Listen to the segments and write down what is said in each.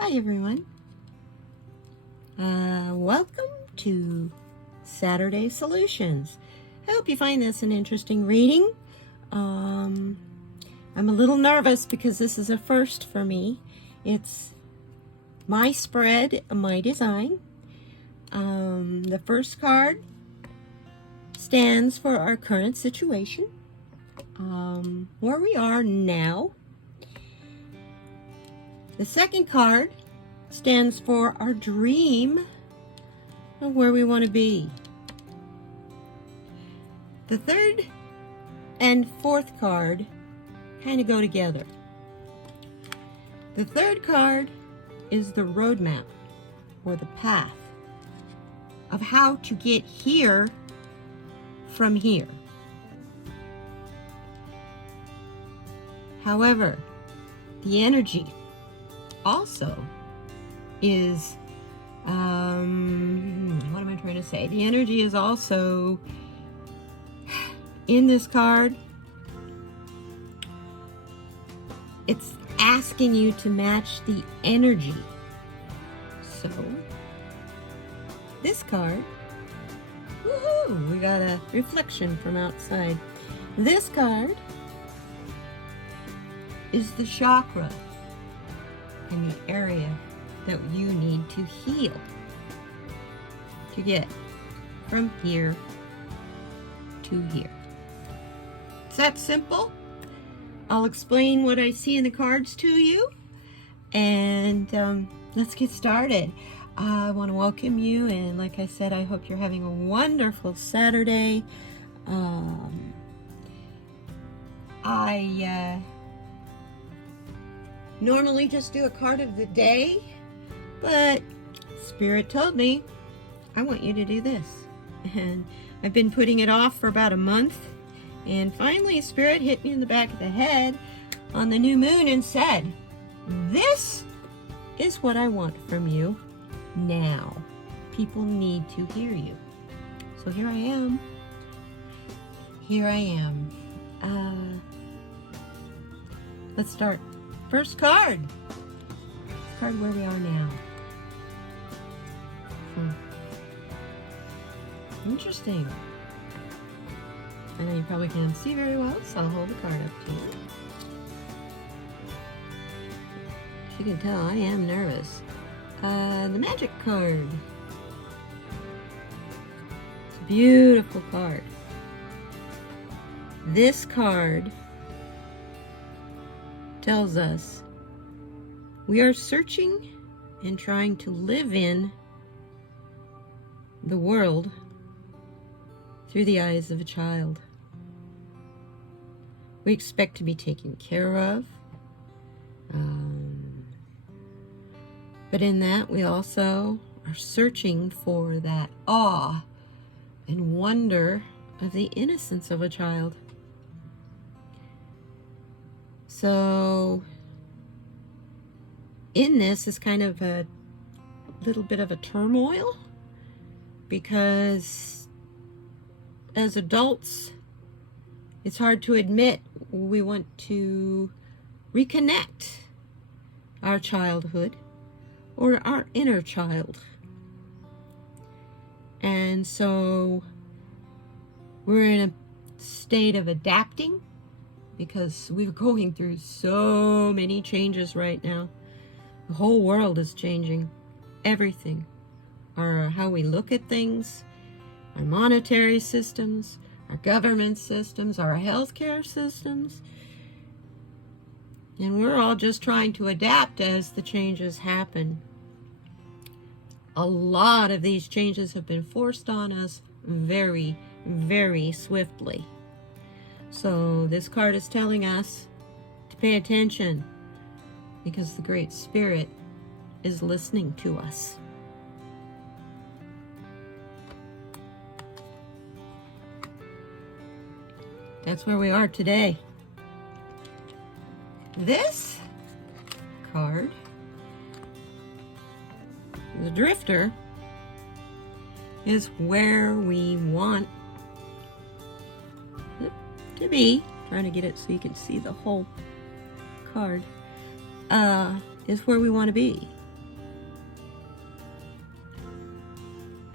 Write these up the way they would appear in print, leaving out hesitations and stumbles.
Hi everyone. Welcome to Saturday Solutions. I hope you find this an interesting reading. I'm a little nervous because this is a first for me. It's my spread, my design. The first card stands for our current situation, where we are now. The second card stands for our dream of where we want to be. The third and fourth card kind of go together. The third card is the roadmap or the path of how to get here from here. However, the energy also is, what am I trying to say? The energy is also in this card. It's asking you to match the energy. So, this card, woohoo, we got a reflection from outside. This card is the chakra and the area that you need to heal to get from here to here. It's that simple. I'll explain what I see in the cards to you, and let's get started. I want to welcome you, and like I said, I hope you're having a wonderful Saturday. I normally just do a card of the day, but Spirit told me I want you to do this, and I've been putting it off for about a month, and finally Spirit hit me in the back of the head on the new moon and said, this is what I want from you now. People need to hear you. So here I am. Let's start. First card. Card where we are now. Interesting. I know you probably can't see very well, so I'll hold the card up to you. As you can tell, I am nervous. The magic card. It's a beautiful card. This card tells us we are searching and trying to live in the world through the eyes of a child. We expect to be taken care of, but in that we also are searching for that awe and wonder of the innocence of a child. So in this is kind of a little bit of a turmoil, because as adults, it's hard to admit we want to reconnect our childhood or our inner child. And so we're in a state of adapting, because we're going through so many changes right now. The whole world is changing. Everything. How we look at things, our monetary systems, our government systems, our healthcare systems. And we're all just trying to adapt as the changes happen. A lot of these changes have been forced on us very, very swiftly. So this card is telling us to pay attention, because the Great Spirit is listening to us. That's where we are today. This card, the Drifter, is where we want to be. Trying to get it so you can see the whole card. Is where we want to be.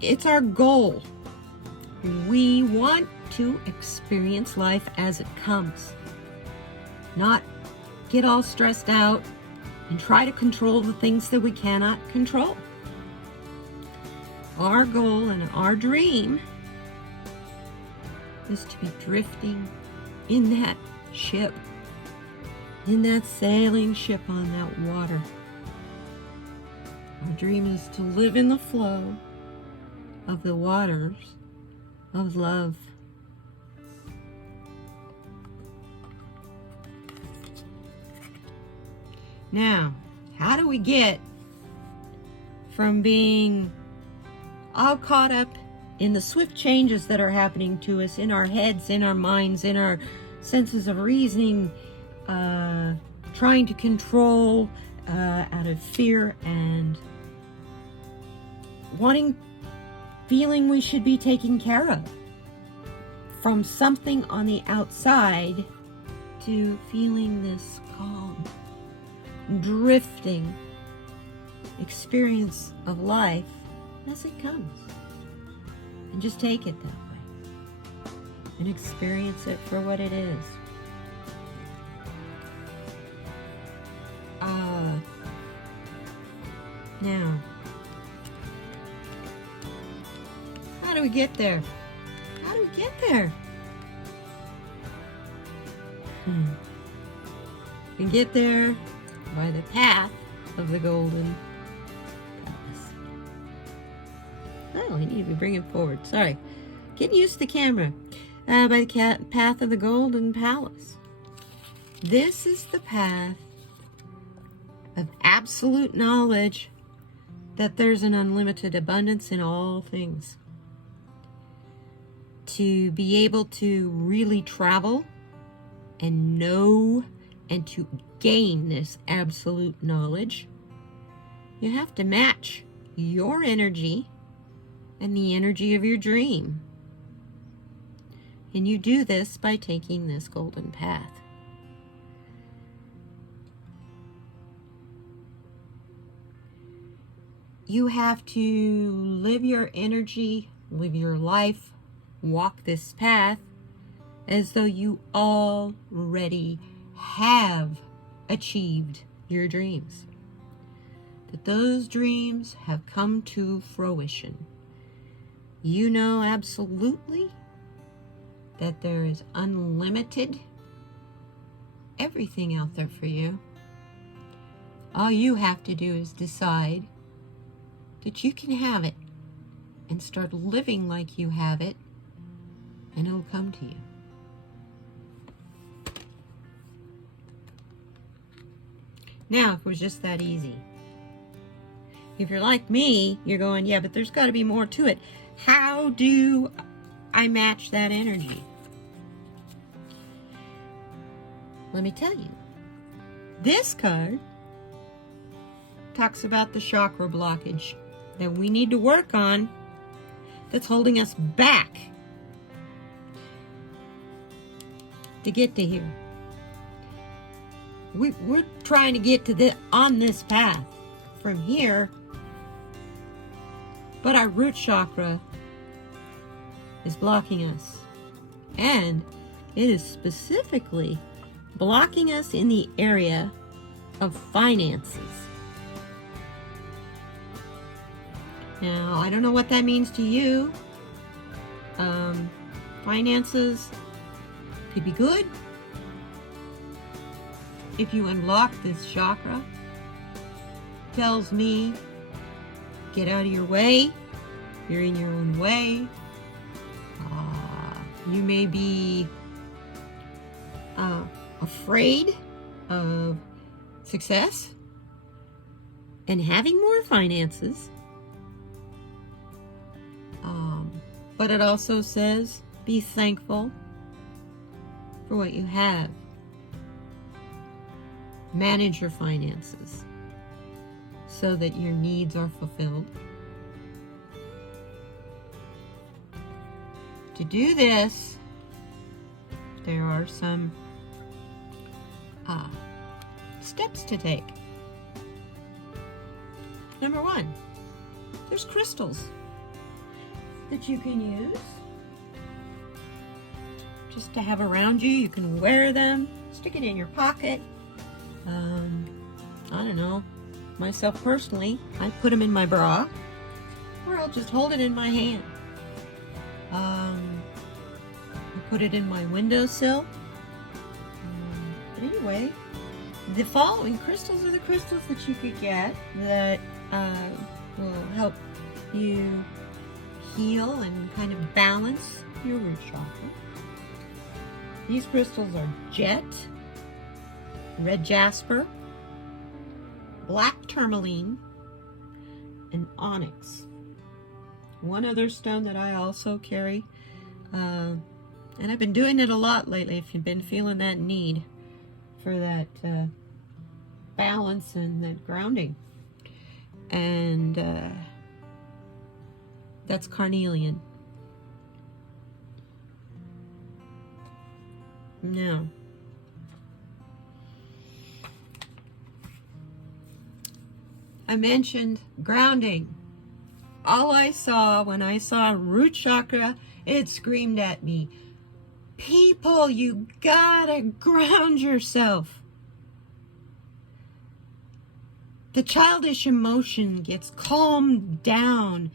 it's our goal. We want to experience life as it comes, not get all stressed out and try to control the things that we cannot control. Our goal and our dream is to be drifting in that ship, in that sailing ship on that water. Our dream is to live in the flow of the waters of love. Now, how do we get from being all caught up in the swift changes that are happening to us in our heads, in our minds, in our senses of reasoning, trying to control out of fear and feeling we should be taken care of, from something on the outside to feeling this calm, drifting experience of life as it comes, and just take it that way and experience it for what it is. Now, how do we get there? How do we get there? We can get there by the path of the golden palace. Oh, I need to be bringing forward. Sorry. Getting used to the camera. By the path of the golden palace. This is the path of absolute knowledge that there's an unlimited abundance in all things. To be able to really travel and know and to gain this absolute knowledge, you have to match your energy and the energy of your dream. And you do this by taking this golden path. You have to live your energy, live your life, walk this path as though you already have achieved your dreams. That those dreams have come to fruition. You know absolutely that there is unlimited everything out there for you. All you have to do is decide that you can have it and start living like you have it, and it'll come to you. Now, if it was just that easy. If you're like me, you're going, yeah, but there's got to be more to it. How do I match that energy? Let me tell you. This card talks about the chakra blockage that we need to work on that's holding us back to get to here. We're trying to get to on this path from here, but our root chakra is blocking us, and it is specifically blocking us in the area of finances. Now, I don't know what that means to you. Finances could be good if you unlock this chakra. Tells me, get out of your way. You're in your own way. You may be afraid of success and having more finances. But it also says, be thankful for what you have. Manage your finances so that your needs are fulfilled. To do this, there are some steps to take. Number one, there's crystals. that you can use just to have around you. You can wear them, stick it in your pocket. I don't know, myself personally, I put them in my bra, or I'll just hold it in my hand. I put it in my windowsill. But anyway, the following crystals are the crystals that you could get that will help you heal and kind of balance your root chakra. These crystals are jet, red jasper, black tourmaline, and onyx. One other stone that I also carry, and I've been doing it a lot lately if you've been feeling that need for that balance and that grounding. And that's carnelian. Now, I mentioned grounding. All I saw when I saw root chakra, it screamed at me, people, you gotta ground yourself. The childish emotion gets calmed down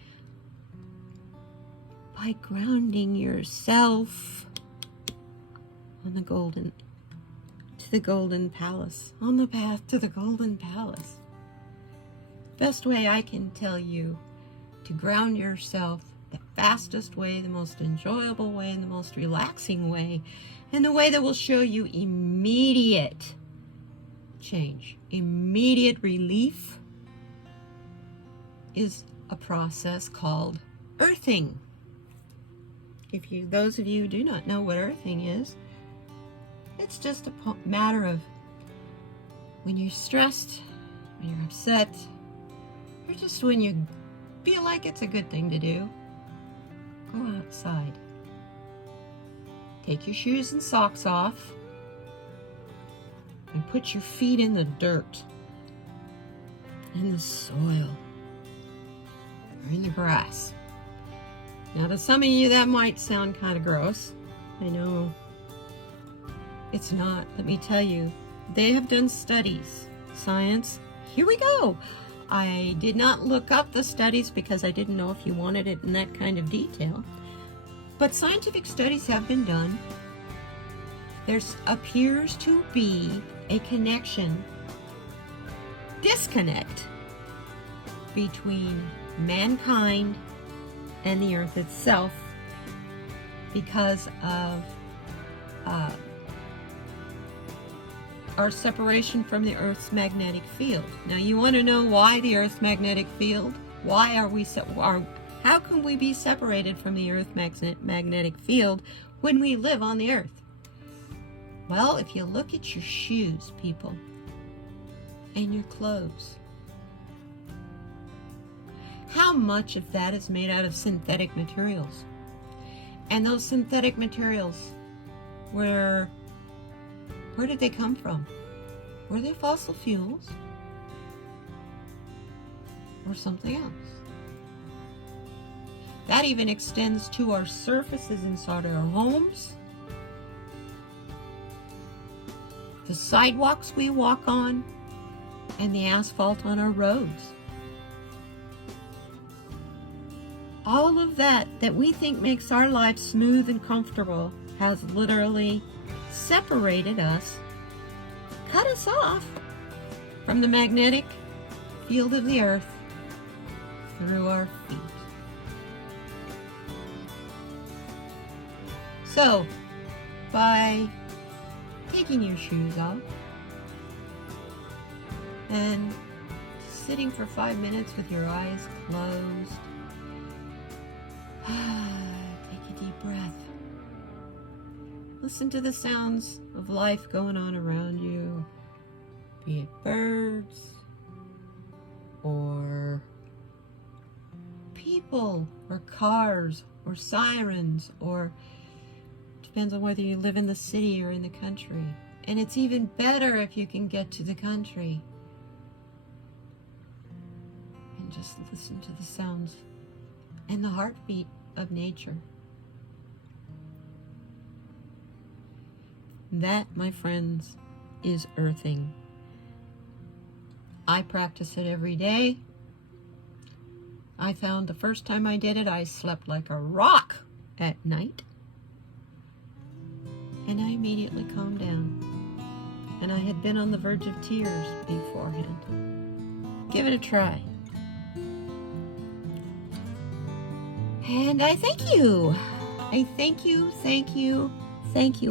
by grounding yourself on the golden palace, on the path to the golden palace. Best way I can tell you to ground yourself, the fastest way, the most enjoyable way, and the most relaxing way, and the way that will show you immediate change, immediate relief, is a process called earthing. Those of you who do not know what earthing is, it's just a matter of when you're stressed, when you're upset, or just when you feel like it's a good thing to do, go outside. Take your shoes and socks off and put your feet in the dirt, in the soil, or in the grass. Now, to some of you, that might sound kind of gross. I know. It's not. Let me tell you, they have done studies. Science, here we go. I did not look up the studies because I didn't know if you wanted it in that kind of detail. But scientific studies have been done. There appears to be a disconnect between mankind and the earth itself because of our separation from the earth's magnetic field. Now, you want to know why the earth's magnetic field? Why are we how can we be separated from the earth's magnetic field when we live on the earth? Well, if you look at your shoes, people, and your clothes, how much of that is made out of synthetic materials? And those synthetic materials, where did they come from? Were they fossil fuels? Or something else? That even extends to our surfaces inside our homes, the sidewalks we walk on, and the asphalt on our roads. All of that we think makes our life smooth and comfortable has literally separated us, cut us off from the magnetic field of the earth through our feet. So, by taking your shoes off and sitting for 5 minutes with your eyes closed, take a deep breath. Listen to the sounds of life going on around you, be it birds or people or cars or sirens, or depends on whether you live in the city or in the country. And it's even better if you can get to the country and just listen to the sounds and the heartbeat of nature. That, my friends, is earthing. I practice it every day. I found the first time I did it, I slept like a rock at night. And I immediately calmed down. And I had been on the verge of tears beforehand. Give it a try. And I thank you. I thank you,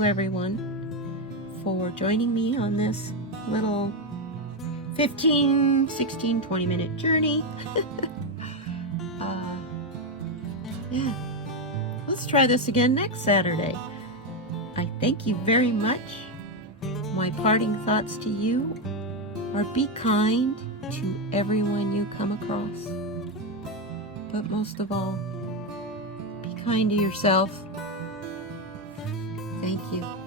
everyone, for joining me on this little 15, 16, 20-minute journey. Yeah. Let's try this again next Saturday. I thank you very much. My parting thoughts to you are be kind to everyone you come across. But most of all, be kind to yourself. Thank you.